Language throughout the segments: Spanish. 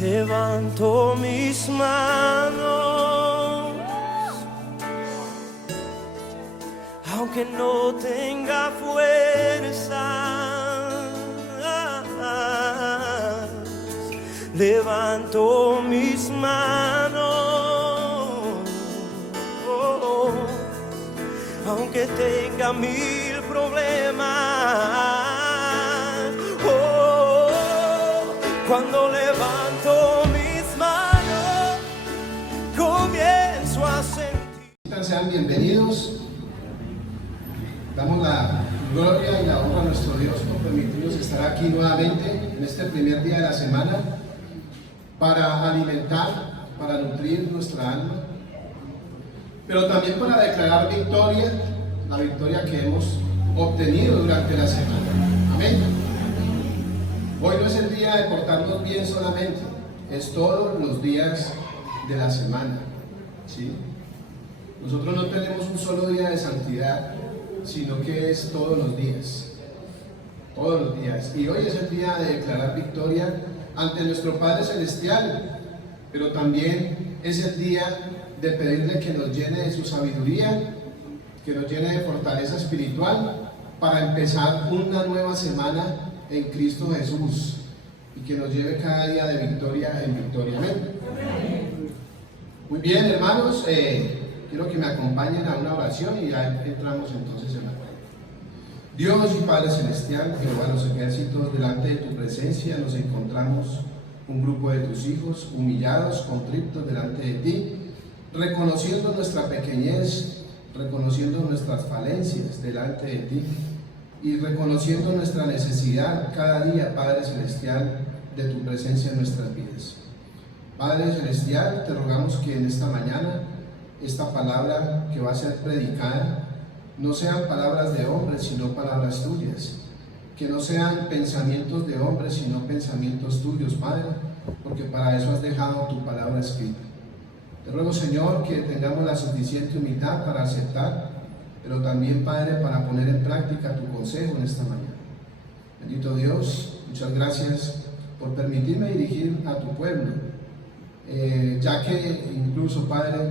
Levanto mis manos, aunque no tenga fuerza. Levanto mis manos, aunque tenga mil problemas. Cuando levanto mis manos, comienzo a sentir. Sean bienvenidos. Damos la gloria y la honra a nuestro Dios por permitirnos estar aquí nuevamente en este primer día de la semana para alimentar, para nutrir nuestra alma, pero también para declarar victoria, la victoria que hemos obtenido durante la semana. Amén. Hoy no es el día de portarnos bien solamente, es todos los días de la semana, ¿sí? Nosotros no tenemos un solo día de santidad, sino que es todos los días. Todos los días. Y hoy es el día de declarar victoria ante nuestro Padre Celestial, pero también es el día de pedirle que nos llene de su sabiduría, que nos llene de fortaleza espiritual para empezar una nueva semana en Cristo Jesús y que nos lleve cada día de victoria en victoria. Amén. Muy bien, hermanos, quiero que me acompañen a una oración y ya entramos entonces en la palabra. Dios y Padre Celestial, Jehová de los ejércitos, delante de tu presencia nos encontramos un grupo de tus hijos humillados, contritos delante de ti, reconociendo nuestra pequeñez, reconociendo nuestras falencias delante de ti y reconociendo nuestra necesidad cada día, Padre Celestial, de tu presencia en nuestras vidas. Padre Celestial, te rogamos que en esta mañana esta palabra que va a ser predicada no sean palabras de hombres, sino palabras tuyas, que no sean pensamientos de hombres, sino pensamientos tuyos, Padre, porque para eso has dejado tu palabra escrita. Te ruego, Señor, que tengamos la suficiente humildad para aceptar, pero también, Padre, para poner en práctica tu consejo en esta mañana. Bendito Dios, muchas gracias por permitirme dirigir a tu pueblo, ya que incluso, Padre,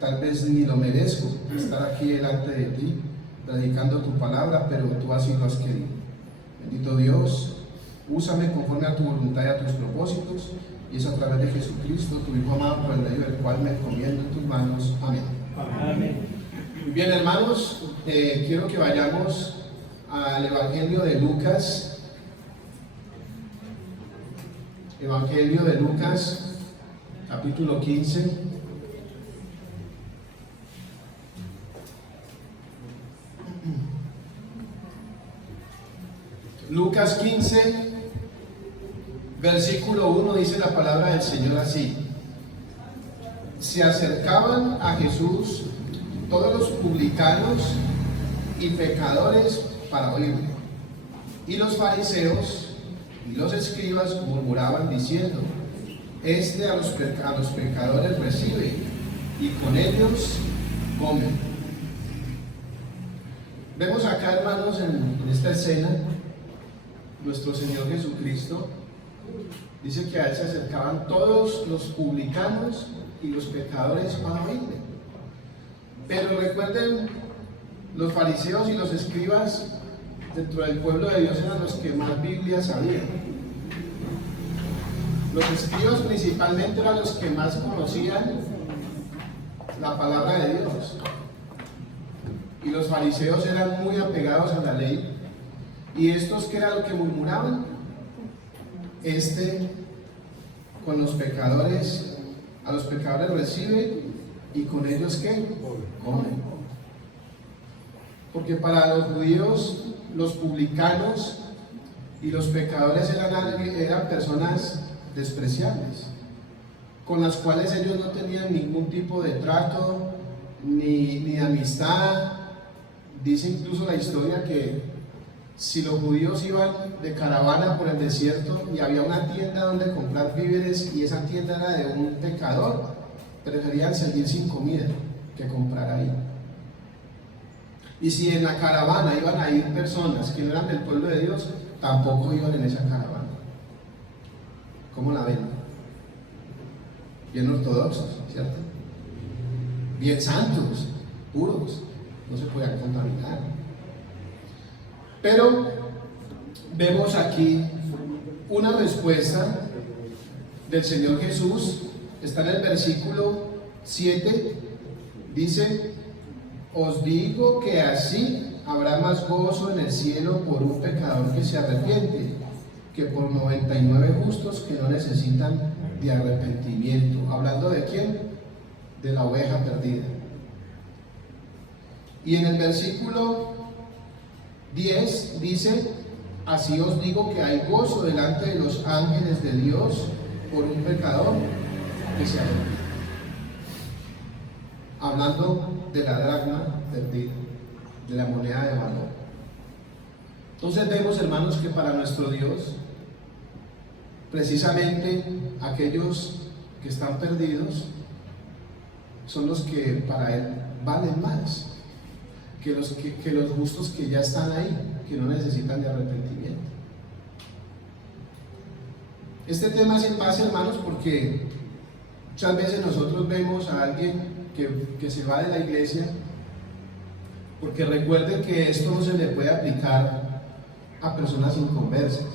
tal vez ni lo merezco estar aquí delante de ti, predicando tu palabra, pero tú así lo has querido. Bendito Dios, úsame conforme a tu voluntad y a tus propósitos, y es a través de Jesucristo, tu Hijo amado, por el medio del cual me encomiendo en tus manos. Amén. Amén. Muy bien, hermanos, quiero que vayamos al Evangelio de Lucas. Evangelio de Lucas, capítulo 15. Lucas 15, versículo 1, dice la palabra del Señor así: se acercaban a Jesús todos los publicanos y pecadores para oírle, y los fariseos y los escribas murmuraban diciendo: este a los pecadores recibe y con ellos come. Vemos acá, hermanos, en esta escena, nuestro Señor Jesucristo dice que a Él se acercaban todos los publicanos y los pecadores para oírle. Pero recuerden, los fariseos y los escribas dentro del pueblo de Dios eran los que más Biblia sabían. Los escribas principalmente eran los que más conocían la palabra de Dios. Y los fariseos eran muy apegados a la ley. ¿Y estos qué era lo que murmuraban? Con los pecadores, a los pecadores recibe y con ellos ¿qué? Comen. Porque para los judíos, los publicanos y los pecadores eran personas despreciables, con las cuales ellos no tenían ningún tipo de trato ni amistad. Dice incluso la historia que si los judíos iban de caravana por el desierto y había una tienda donde comprar víveres y esa tienda era de un pecador, preferían seguir sin comida que comprar ahí. Y si en la caravana iban a ir personas que no eran del pueblo de Dios, tampoco iban en esa caravana. ¿Cómo la ven? bien ortodoxos, ¿cierto? Bien santos, puros, no se podían contaminar. Pero vemos aquí una respuesta del Señor Jesús, está en el versículo 7, dice: os digo que así habrá más gozo en el cielo por un pecador que se arrepiente, que por 99 justos que no necesitan de arrepentimiento. ¿Hablando de quién? De la oveja perdida. Y en el versículo 10 dice: así os digo que hay gozo delante de los ángeles de Dios por un pecador que se arrepiente. Hablando de la dracma perdida, de la moneda de valor. Entonces vemos, hermanos, que para nuestro Dios, precisamente aquellos que están perdidos son los que para Él valen más que los justos que ya están ahí, que no necesitan de arrepentimiento. Este tema es en base, hermanos, porque muchas veces nosotros vemos a alguien que se va de la iglesia, porque recuerden que esto no se le puede aplicar a personas inconversas,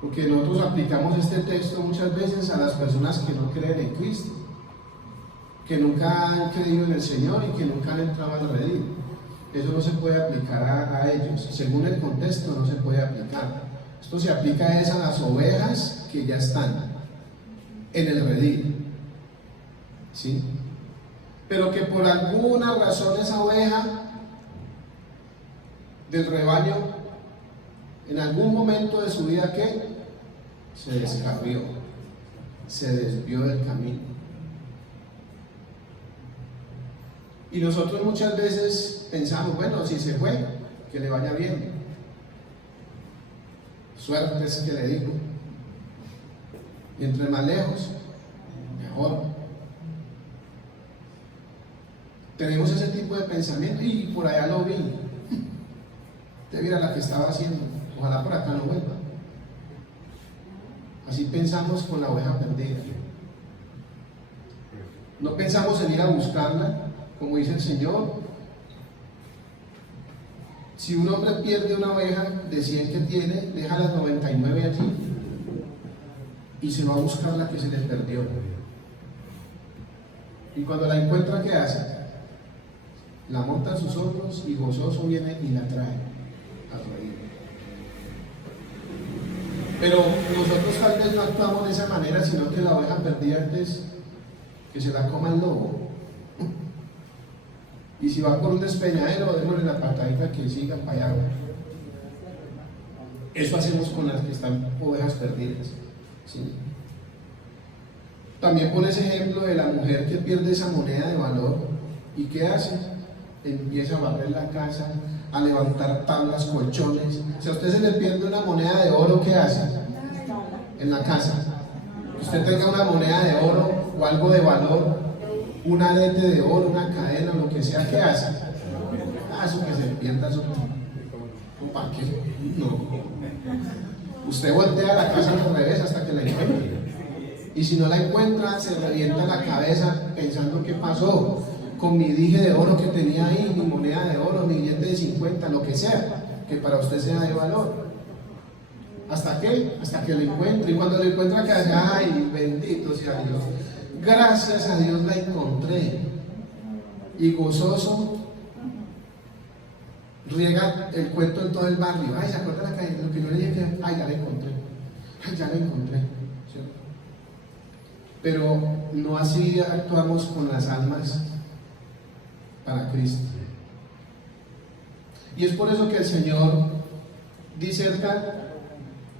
porque nosotros aplicamos este texto muchas veces a las personas que no creen en Cristo, que nunca han creído en el Señor y que nunca han entrado al redil. Eso no se puede aplicar a ellos, según el contexto no se puede aplicar. Esto se aplica a las ovejas que ya están en el redil, ¿sí? Pero que por alguna razón esa oveja del rebaño en algún momento de su vida, ¿qué? Se descarrió, se desvió del camino. Y nosotros muchas veces pensamos, bueno, si se fue, que le vaya bien. Suerte es que le digo. Y entre más lejos, mejor. Tenemos ese tipo de pensamiento y por allá lo vi. Usted mira la que estaba haciendo, ojalá por acá no vuelva. Así pensamos con la oveja perdida. No pensamos en ir a buscarla, como dice el Señor. Si un hombre pierde una oveja de 100 que tiene, deja las 99 allí y se va a buscar la que se le perdió. Y cuando la encuentra, ¿qué hace? La monta en sus hombros y gozoso viene y la trae a reír. Pero nosotros tal vez no actuamos de esa manera, sino que la oveja perdida antes que se la coma el lobo. Y si va por un despeñadero, démosle la patadita que siga para allá. Eso hacemos con las que están ovejas perdidas, ¿sí? También pone ese ejemplo de la mujer que pierde esa moneda de valor. ¿Y qué hace? Empieza a barrer la casa, a levantar tablas, colchones. Si a usted se le pierde una moneda de oro, ¿qué hace? En la casa. Que usted tenga una moneda de oro o algo de valor, un arete de oro, una cadena, lo que sea, ¿qué hace? Eso que se pierda, eso. ¿Para qué? No. Usted voltea la casa al revés hasta que la encuentre. Y si no la encuentra, se revienta la cabeza pensando qué pasó con mi dije de oro que tenía ahí, mi moneda de oro, mi billete de 50, lo que sea, que para usted sea de valor. ¿Hasta qué? Hasta que lo encuentre. Y cuando lo encuentra, que haga, ay, bendito sea Dios. Gracias a Dios la encontré. Y gozoso riega el cuento en todo el barrio. Ay, ¿se acuerda la calle? Lo que yo le dije, ay, ya la encontré. Ay, ya la encontré. ¿Cierto? Pero no así actuamos con las almas para Cristo. Y es por eso que el Señor diserta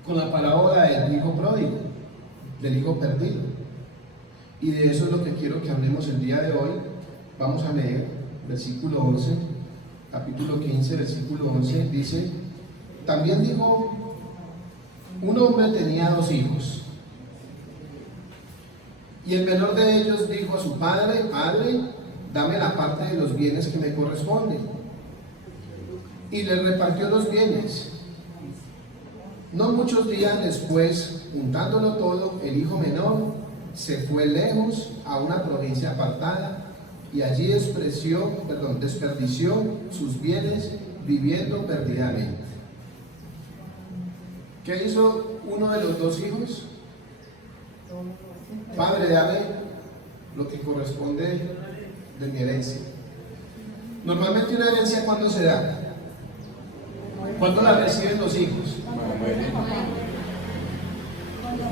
con la parábola del hijo pródigo, del hijo perdido. Y de eso es lo que quiero que hablemos el día de hoy. Vamos a leer versículo 11, capítulo 15, versículo 11, dice: también dijo, un hombre tenía 2 hijos, y el menor de ellos dijo a su padre: Padre, dame la parte de los bienes que me corresponden. Y le repartió los bienes. No muchos días después, juntándolo todo, el hijo menor se fue lejos a una provincia apartada y allí desperdició sus bienes viviendo perdidamente. ¿Qué hizo uno de los dos hijos? Padre, dame lo que corresponde de mi herencia. Normalmente una herencia, ¿cuándo se da? ¿Cuándo la reciben los hijos?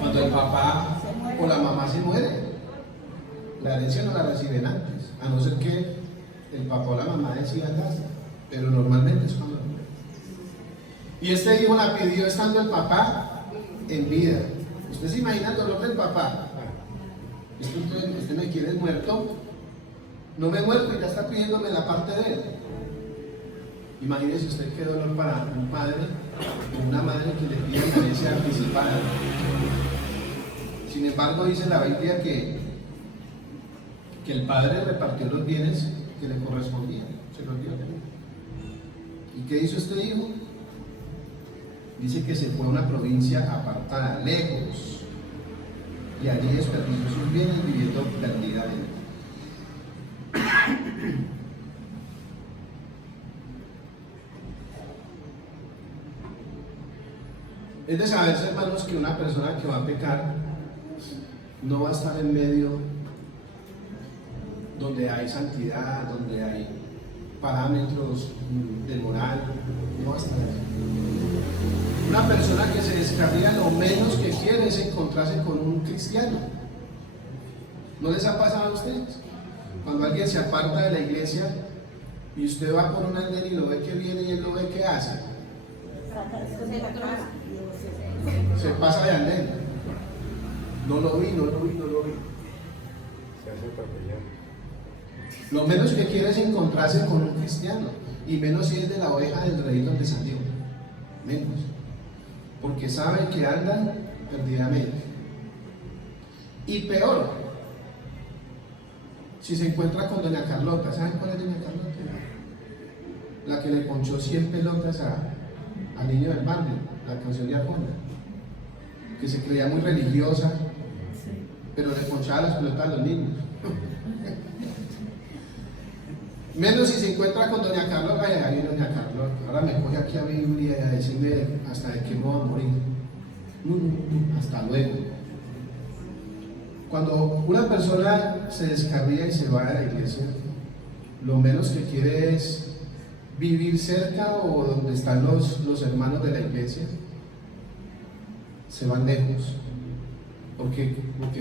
Cuando el papá o la mamá se muere. La herencia no la reciben antes, a no ser que el papá o la mamá decidan dársela, pero normalmente es cuando muere. Y este hijo la pidió estando el papá en vida. ¿Usted se imagina el dolor del papá? Usted me quiere muerto, no me he muerto y ya está pidiéndome la parte de él. Imagínese usted qué dolor para un padre o una madre que le pide una herencia anticipada. Sin embargo, dice la Biblia que el padre repartió los bienes que le correspondían, se los dio. ¿Y qué hizo este hijo? Dice que se fue a una provincia apartada, lejos, y allí desperdició sus bienes viviendo perdidamente. Es de saberse, hermanos, que una persona que va a pecar no va a estar en medio donde hay santidad, donde hay parámetros de moral, no va a estar ahí. Una persona que se descarría lo menos que quiere es encontrarse con un cristiano. ¿No les ha pasado a ustedes? Cuando alguien se aparta de la iglesia y usted va por un andén y lo ve que viene y él lo ve que hace, se pasa de andén. No lo vi. Lo menos que quiere es encontrarse con un cristiano, y menos si es de la oveja del redil donde salió. Menos. Porque saben que andan perdidamente. Y peor, si se encuentra con doña Carlota. ¿Saben cuál es doña Carlota? La que le ponchó 100 pelotas al niño del barrio, la canción de Arjona, que se creía muy religiosa, pero le ponchaba las pelotas a los niños. Menos si se encuentra con doña Carlota. Ay, doña Carlota, ahora me coge aquí a Biblia y a decirle hasta de que no va a morir. Hasta luego. Cuando una persona se descarría y se va de la iglesia, lo menos que quiere es vivir cerca o donde están los hermanos de la iglesia. Se van lejos porque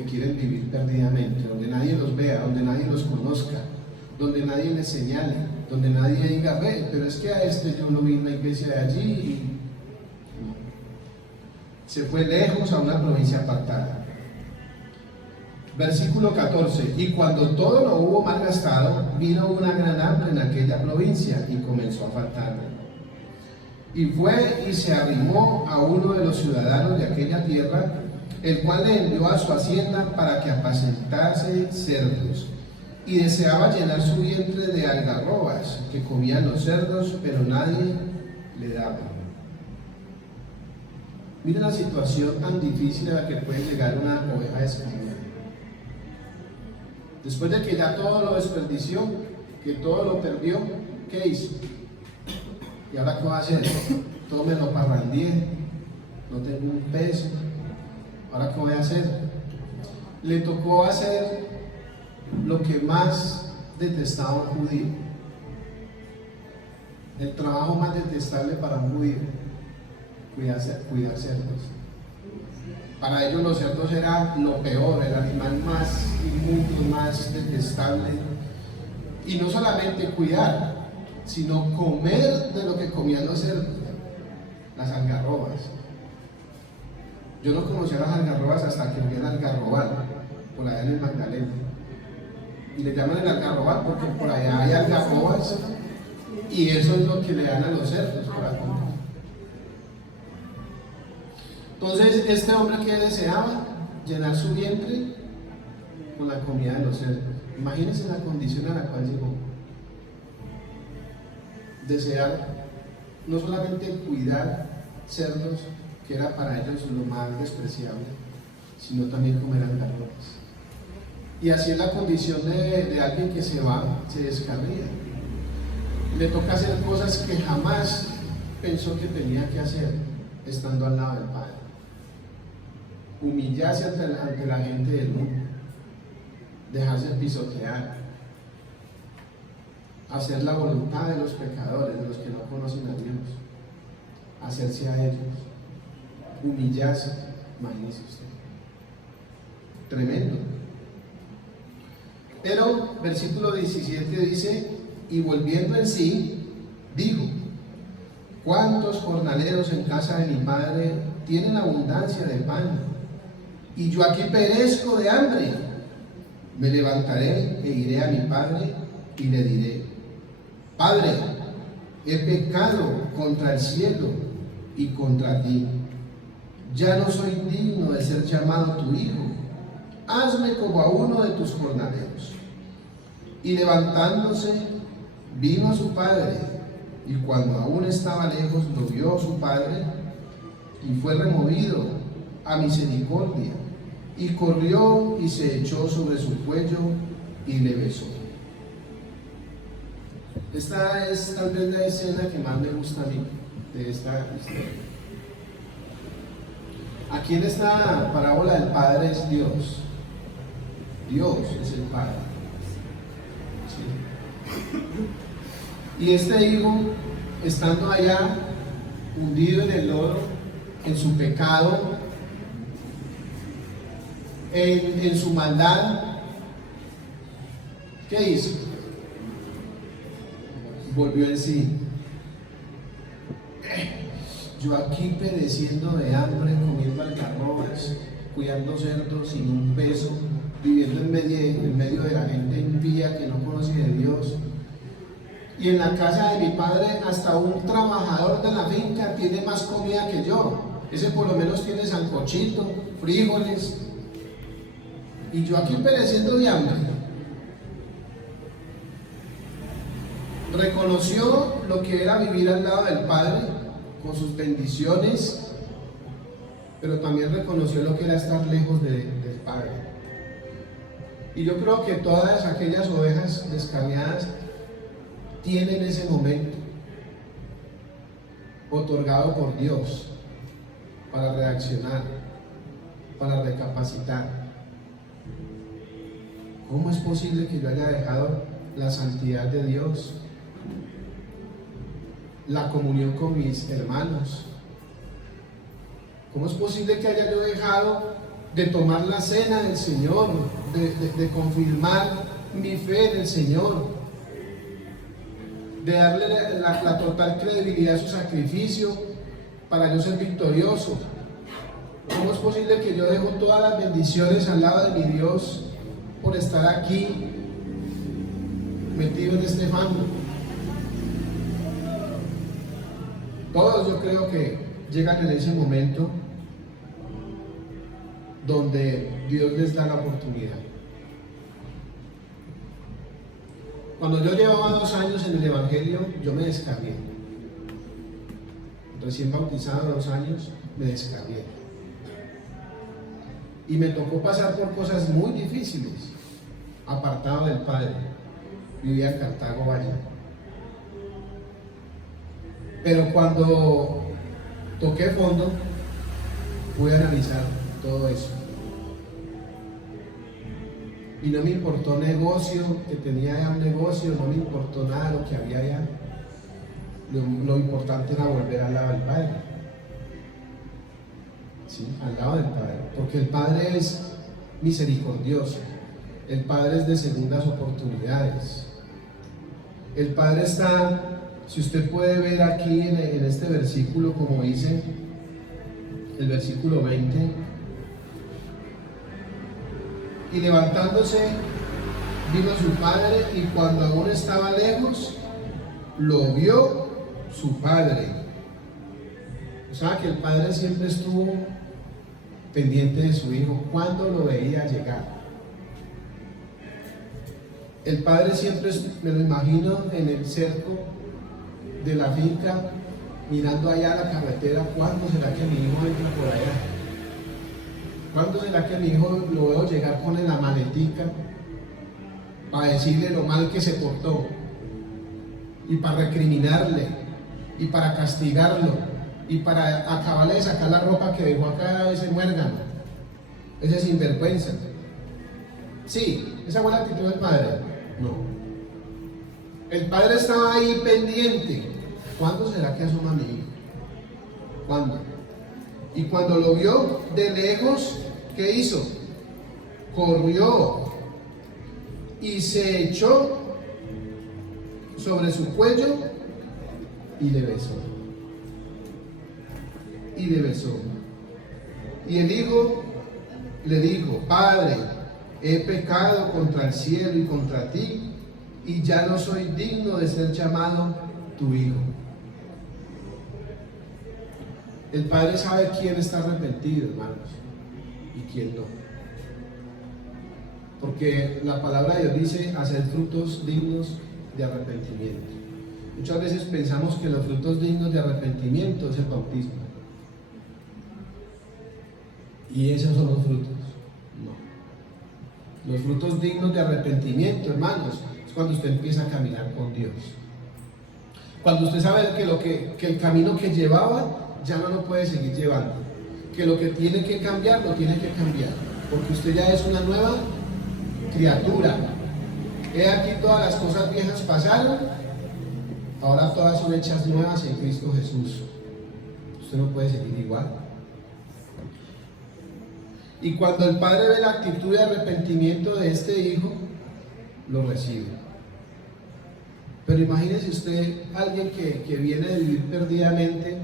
quieren vivir perdidamente, donde nadie los vea, donde nadie los conozca, donde nadie les señale, donde nadie diga, ve, pero es que a este yo no vi en la iglesia de allí. Y no. Se fue lejos a una provincia apartada. Versículo 14: y cuando todo lo hubo malgastado, vino una gran hambre en aquella provincia y comenzó a faltarle. Y fue y se arrimó a uno de los ciudadanos de aquella tierra, el cual le envió a su hacienda para que apacentase cerdos, y deseaba llenar su vientre de algarrobas que comían los cerdos, pero nadie le daba. Miren la situación tan difícil a la que puede llegar una oveja descarriada. Después de que ya todo lo desperdició, que todo lo perdió, ¿qué hizo? ¿Y ahora qué va a hacer? Todo me lo parrandié, no tengo un peso. ¿Ahora qué voy a hacer? Le tocó hacer lo que más detestaba un judío. El trabajo más detestable para un judío: cuidar cerdos. Para ellos los cerdos era lo peor, el animal más inmundo, más detestable. Y no solamente cuidar, sino comer de lo que comían los cerdos, las algarrobas. Yo no conocía las algarrobas hasta que vi el algarrobal, por allá en el Magdalena. Y le llaman el algarrobal porque por allá hay algarrobas, y eso es lo que le dan a los cerdos para comer. Entonces, este hombre que deseaba llenar su vientre con la comida de los cerdos. Imagínense la condición a la cual llegó. Desear no solamente cuidar cerdos, que era para ellos lo más despreciable, sino también comer algarrobas. Y así es la condición de alguien que se va, se descarría. Le toca hacer cosas que jamás pensó que tenía que hacer estando al lado del Padre. Humillarse ante la gente del mundo, dejarse pisotear, hacer la voluntad de los pecadores, de los que no conocen a Dios, hacerse a ellos, humillarse, imagínese usted. Tremendo. Pero versículo 17 dice: y volviendo en sí, dijo: ¿cuántos jornaleros en casa de mi padre tienen abundancia de pan? Y yo aquí perezco de hambre. Me levantaré e iré a mi padre y le diré: Padre, he pecado contra el cielo y contra ti. Ya no soy digno de ser llamado tu hijo. Hazme como a uno de tus jornaleros. Y levantándose, vino a su padre, y cuando aún estaba lejos, lo vio su padre, y fue removido a misericordia, y corrió y se echó sobre su cuello y le besó. Esta es tal vez la escena que más me gusta a mí de esta historia. Aquí en esta parábola el Padre es Dios. Dios es el Padre. ¿Sí? Y este hijo, estando allá, hundido en el lodo, en su pecado, en su maldad, ¿qué hizo? Volvió en sí. Yo aquí pereciendo de hambre, comiendo algarrobas, cuidando cerdos sin un peso, viviendo en medio de la gente impía que no conoce de Dios. Y en la casa de mi padre hasta un trabajador de la finca tiene más comida que yo. Ese por lo menos tiene sancochito, frijoles. Y yo aquí pereciendo de hambre. Reconoció lo que era vivir al lado del Padre, con sus bendiciones, pero también reconoció lo que era estar lejos del Padre. Y yo creo que todas aquellas ovejas descarriadas tienen ese momento otorgado por Dios para reaccionar, para recapacitar. ¿Cómo es posible que yo haya dejado la santidad de Dios, la comunión con mis hermanos? ¿Cómo es posible que haya yo dejado de tomar la cena del Señor, de confirmar mi fe en el Señor, de darle la total credibilidad a su sacrificio para yo ser victorioso? ¿Cómo es posible que yo dejo todas las bendiciones al lado de mi Dios por estar aquí metido en este fango? Todos yo creo que llegan en ese momento donde Dios les da la oportunidad. Cuando yo llevaba 2 años en el Evangelio, yo me descarrié. Recién bautizado, 2 años, me descarrié. Y me tocó pasar por cosas muy difíciles, apartado del Padre. Vivía en Cartago Valle. Pero cuando toqué fondo, pude analizar todo eso. Y no me importó negocio, que tenía ya un negocio, no me importó nada de lo que había allá. Lo importante era volver al lado del Padre. ¿Sí? Al lado del Padre. Porque el Padre es misericordioso. El Padre es de segundas oportunidades. El Padre está, si usted puede ver aquí en este versículo, como dice el versículo 20, y levantándose vino su padre, y cuando aún estaba lejos, lo vio su padre. O sea que el padre siempre estuvo pendiente de su hijo cuando lo veía llegar. El padre siempre, me lo imagino, en el cerco de la finca, mirando allá a la carretera, ¿cuándo será que mi hijo entra por allá? ¿Cuándo será que mi hijo lo veo llegar con la maletica para decirle lo mal que se portó? Y para recriminarle, y para castigarlo, y para acabarle de sacar la ropa que dejó acá ese muérgano, ese sinvergüenza. Sí, esa buena actitud del padre. No. El padre estaba ahí pendiente. ¿Cuándo será que asoma mi hijo? ¿Cuándo? Y cuando lo vio de lejos, ¿qué hizo? Corrió y se echó sobre su cuello y le besó. Y le besó. Y el hijo le dijo: Padre, he pecado contra el cielo y contra ti, y ya no soy digno de ser llamado tu hijo. El padre sabe quién está arrepentido, hermanos, y quién no. Porque la palabra de Dios dice hacer frutos dignos de arrepentimiento. Muchas veces pensamos que los frutos dignos de arrepentimiento es el bautismo. Y esos son los frutos. No. Los frutos dignos de arrepentimiento, hermanos, es cuando usted empieza a caminar con Dios. Cuando usted sabe que el camino que llevaba ya no lo puede seguir llevando. Que lo que tiene que cambiar, lo tiene que cambiar. Porque usted ya es una nueva criatura. He aquí todas las cosas viejas pasaron, ahora todas son hechas nuevas en Cristo Jesús. Usted no puede seguir igual. Y cuando el padre ve la actitud de arrepentimiento de este hijo, lo recibe. Pero imagínese usted alguien que viene de vivir perdidamente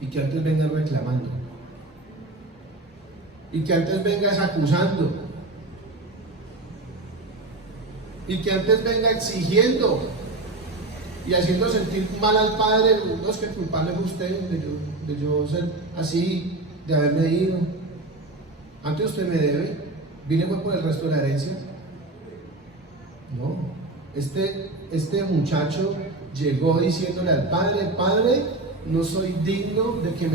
y que antes venga reclamando, y que antes venga acusando, y que antes venga exigiendo y haciendo sentir mal al padre. No, es que culpable fue usted de yo ser así, de haberme ido. Antes usted me debe, vine fue por el resto de la herencia. No, este muchacho llegó diciéndole al padre: Padre, no soy digno de que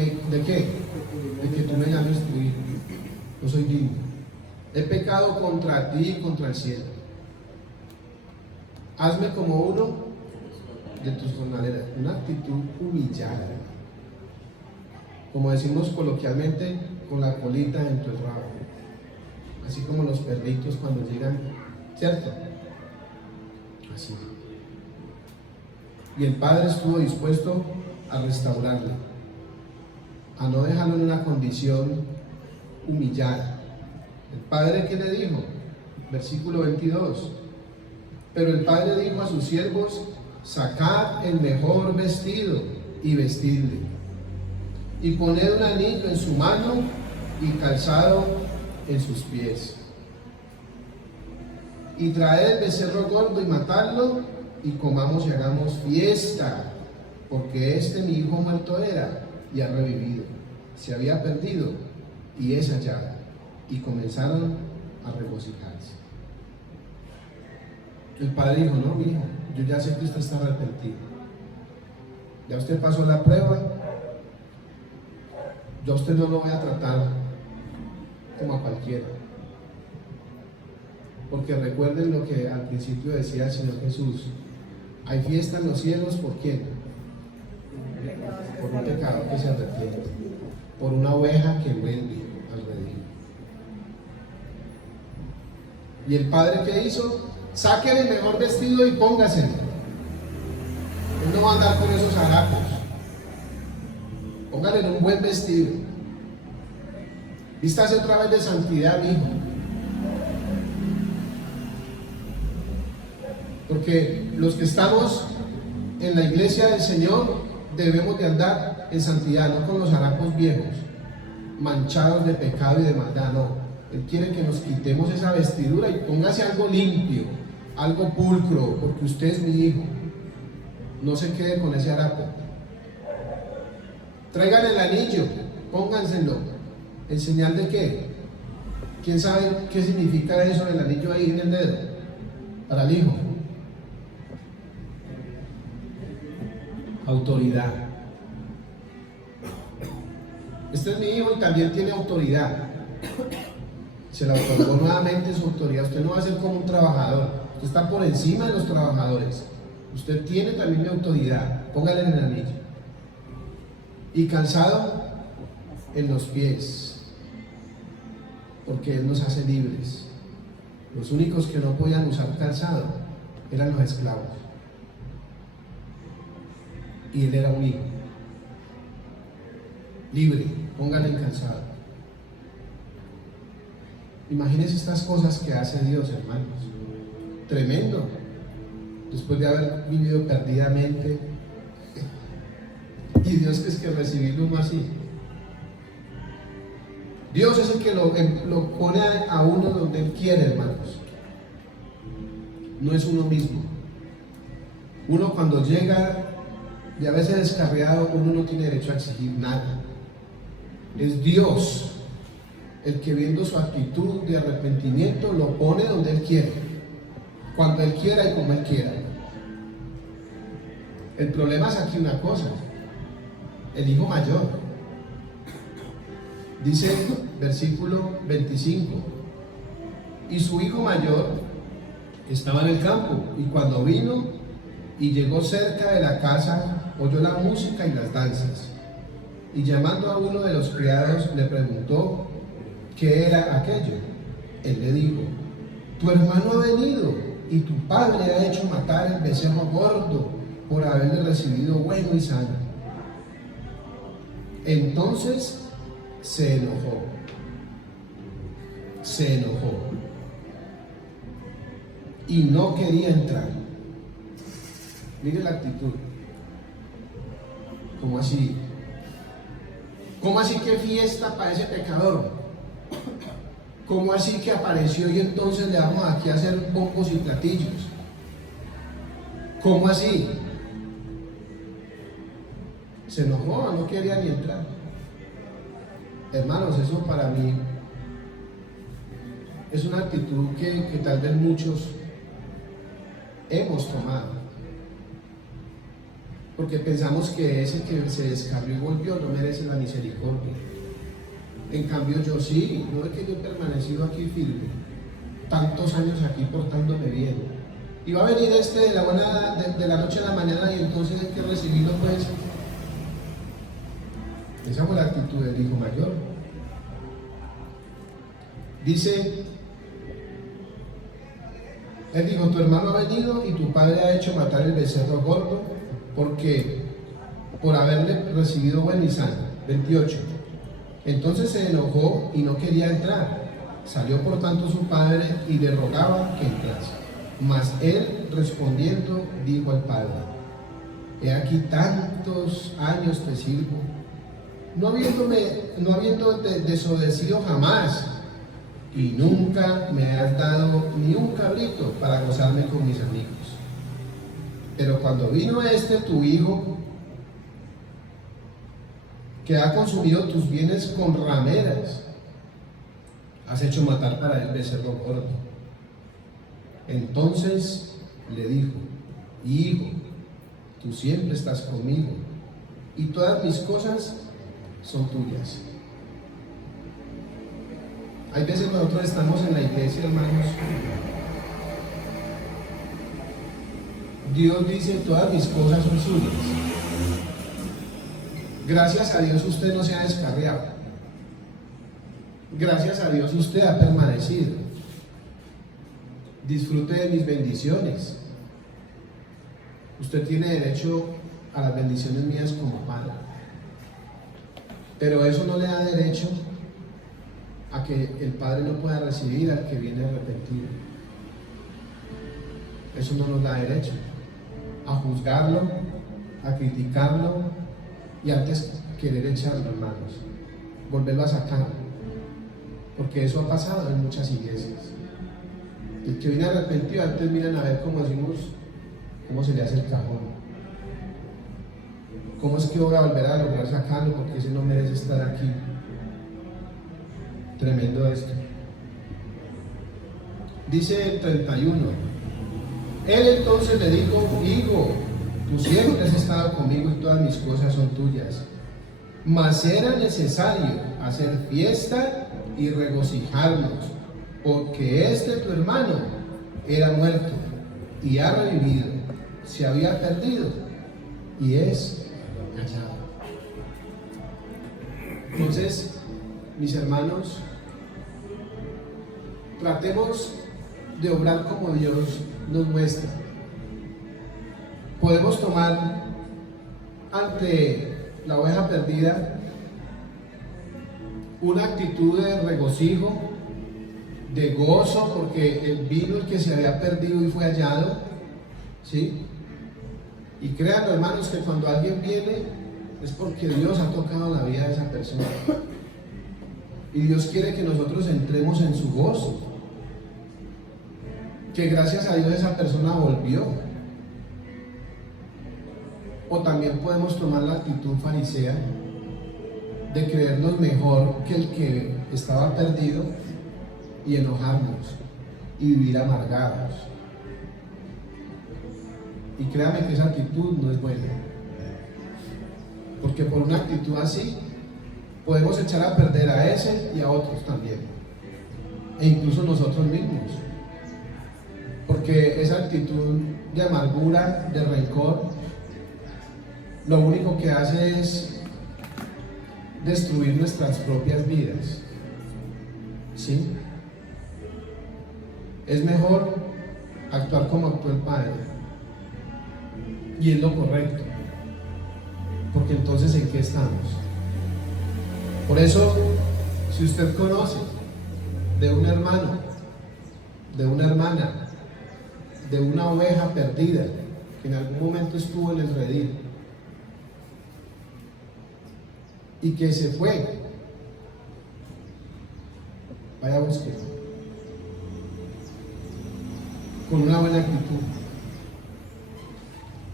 tú me llames tu hijo. No soy digno. He pecado contra ti y contra el cielo. Hazme como uno de tus jornaleras. Una actitud humillada. Como decimos coloquialmente, con la colita dentro del rabo. Así como los perritos cuando llegan, ¿cierto? Así. Y el padre estuvo dispuesto a restaurarle, a no dejarlo en una condición humillada. El padre, ¿qué le dijo? Versículo 22. Pero el padre dijo a sus siervos: sacad el mejor vestido y vestidle, y poned un anillo en su mano y calzado en sus pies, y traed el becerro gordo y matadlo, y comamos y hagamos fiesta, porque mi hijo muerto era y ha revivido, se había perdido y es hallado. Y comenzaron a regocijarse. El padre dijo: no, mi hijo, yo ya sé que usted está arrepentido, ya usted pasó la prueba, yo a usted no lo voy a tratar como a cualquiera. Porque recuerden lo que al principio decía el Señor Jesús: hay fiesta en los cielos, ¿por quién? Por un pecador que se arrepiente, por una oveja que vuelve al redil. ¿Y el padre qué hizo? Saquen el mejor vestido y póngaselo. Él no va a andar con esos harapos. Póngale un buen vestido. Vístase otra vez de santidad, mi hijo. Porque los que estamos en la iglesia del Señor debemos de andar en santidad, no con los harapos viejos, manchados de pecado y de maldad, no. Él quiere que nos quitemos esa vestidura y póngase algo limpio, algo pulcro, porque usted es mi hijo. No se quede con ese harapo. Traigan el anillo, pónganselo. ¿En señal de qué? ¿Quién sabe qué significa eso del anillo ahí en el dedo? Para el hijo. Autoridad. Este es mi hijo y también tiene autoridad. Se le otorgó nuevamente su autoridad. Usted no va a ser como un trabajador. Usted está por encima de los trabajadores. Usted tiene también mi autoridad. Póngale en el anillo. Y calzado en los pies, porque Él nos hace libres. Los únicos que no podían usar calzado eran los esclavos. Y Él era un hijo. Libre, póngale en calzado. Imagínense estas cosas que hace Dios, hermanos. Tremendo. Después de haber vivido perdidamente. Y Dios es que recibirlo uno así. Dios es el que lo pone a uno donde Él quiere, hermanos. No es uno mismo. Uno cuando llega y a veces descarriado, uno no tiene derecho a exigir nada. Es Dios el que, viendo su actitud de arrepentimiento, lo pone donde Él quiere, cuando Él quiera y como Él quiera. El problema es aquí una cosa: el hijo mayor. Dice versículo 25: y su hijo mayor estaba en el campo, y cuando vino y llegó cerca de la casa, oyó la música y las danzas, y llamando a uno de los criados le preguntó qué era aquello. Él le dijo: tu hermano ha venido y tu padre ha hecho matar el becerro gordo por haberle recibido bueno y sano. Entonces se enojó. Y no quería entrar. Mire la actitud. ¿Cómo así? ¿Cómo así que fiesta para ese pecador? ¿Cómo así que apareció y entonces le vamos aquí a hacer bombos y platillos? ¿Cómo así? Se enojó, no quería ni entrar. Hermanos, eso para mí es una actitud que tal vez muchos hemos tomado, porque pensamos que ese que se descarrió y volvió no merece la misericordia. En cambio yo sí, no es que yo he permanecido aquí firme, tantos años aquí portándome bien, y va a venir de la noche a la mañana y entonces hay que recibirlo, pues. Esa fue la actitud del hijo mayor. Dice, él dijo: tu hermano ha venido y tu padre ha hecho matar el becerro gordo por haberle recibido buen y sano. 28. Entonces se enojó y no quería entrar. Salió por tanto su padre y le rogaba que entrase. Mas él respondiendo dijo al padre: he aquí tantos años te sirvo, no habiendo desobedecido jamás, y nunca me has dado ni un cabrito para gozarme con mis amigos. Pero cuando vino tu hijo, que ha consumido tus bienes con rameras, has hecho matar para él becerro gordo. Entonces le dijo: hijo, tú siempre estás conmigo, y todas mis cosas son tuyas. Hay veces nosotros estamos en la iglesia, hermanos. Dios dice: todas mis cosas son suyas. Gracias a Dios usted no se ha descarriado. Gracias a Dios usted ha permanecido. Disfrute de mis bendiciones. Usted tiene derecho a las bendiciones mías como padre. Pero eso no le da derecho a que el padre no pueda recibir al que viene arrepentido. Eso no nos da derecho a juzgarlo, a criticarlo y antes querer echarlo, hermanos, volverlo a sacar, porque eso ha pasado en muchas iglesias. El que viene arrepentido antes miran a ver, cómo decimos, cómo se le hace el cajón. ¿Cómo es que voy a volver a lograr sacarlo? Porque ese no merece estar aquí. Tremendo esto. Dice el 31. Él entonces le dijo: hijo, Tú siempre has estado conmigo y todas mis cosas son tuyas. Mas era necesario hacer fiesta y regocijarnos, porque este tu hermano era muerto y ha revivido, se había perdido y es hallado. Entonces, mis hermanos, tratemos de obrar como Dios nos muestra. Podemos tomar ante la oveja perdida una actitud de regocijo, de gozo, porque el vino el que se había perdido y fue hallado, ¿sí? Y créanlo, hermanos, que cuando alguien viene es porque Dios ha tocado la vida de esa persona. Y Dios quiere que nosotros entremos en su gozo. Que gracias a Dios esa persona volvió. O también podemos tomar la actitud farisea de creernos mejor que el que estaba perdido y enojarnos y vivir amargados. Y créanme que esa actitud no es buena. Porque por una actitud así podemos echar a perder a ese y a otros también. E incluso nosotros mismos. Porque esa actitud de amargura, de rencor, lo único que hace es destruir nuestras propias vidas. ¿Sí? Es mejor actuar como actuó el Padre. Y es lo correcto. Porque entonces, ¿en qué estamos? Por eso, si usted conoce de un hermano, de una hermana, de una oveja perdida que en algún momento estuvo en el redil y que se fue, vaya a buscarlo con una buena actitud.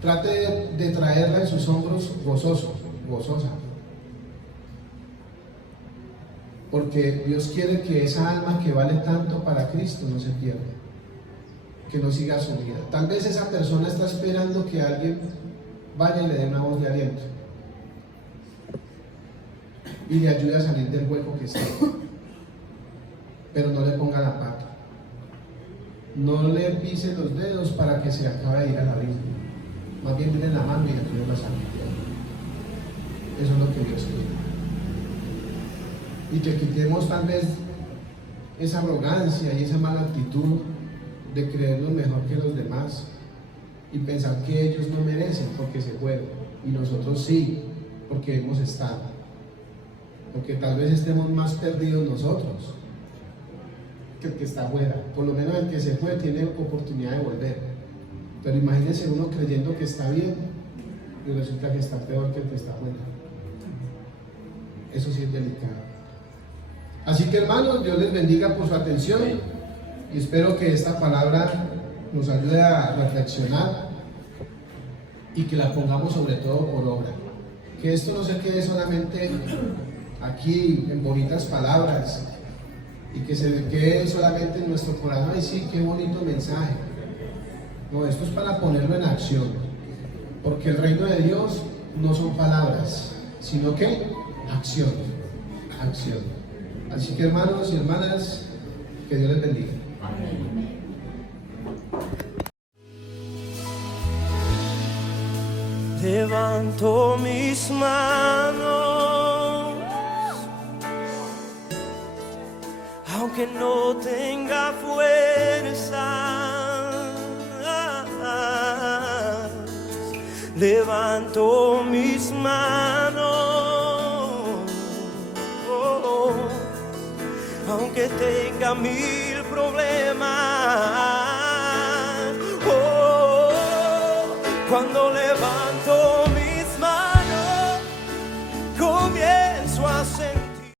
Trate de traerla en sus hombros gozosa, porque Dios quiere que esa alma que vale tanto para Cristo no se pierda, que no siga su vida. Tal vez esa persona está esperando que alguien vaya y le dé una voz de aliento y le ayude a salir del hueco que está, pero no le ponga la pata, no le pise los dedos para que se acabe de ir a la vida. Más bien denle la mano y ayude a salir. Eso es lo que Dios quiere. Y que quitemos tal vez esa arrogancia y esa mala actitud de creernos mejor que los demás y pensar que ellos no merecen porque se fueron y nosotros sí, porque hemos estado. Porque tal vez estemos más perdidos nosotros que el que está afuera. Por lo menos el que se fue tiene oportunidad de volver. Pero imagínense uno creyendo que está bien y resulta que está peor que el que está afuera. Eso sí es delicado. Así que, hermanos, Dios les bendiga por su atención y espero que esta palabra nos ayude a reflexionar y que la pongamos sobre todo por obra. Que esto no se quede solamente aquí en bonitas palabras y que se quede solamente en nuestro corazón. Ay, sí, qué bonito mensaje. No, esto es para ponerlo en acción, porque el reino de Dios no son palabras, sino que acción, acción. Así que, hermanos y hermanas, que Dios les bendiga. Levanto mis manos, aunque no tenga fuerza. Levanto mis manos, aunque tenga 1000 problemas. Cuando levanto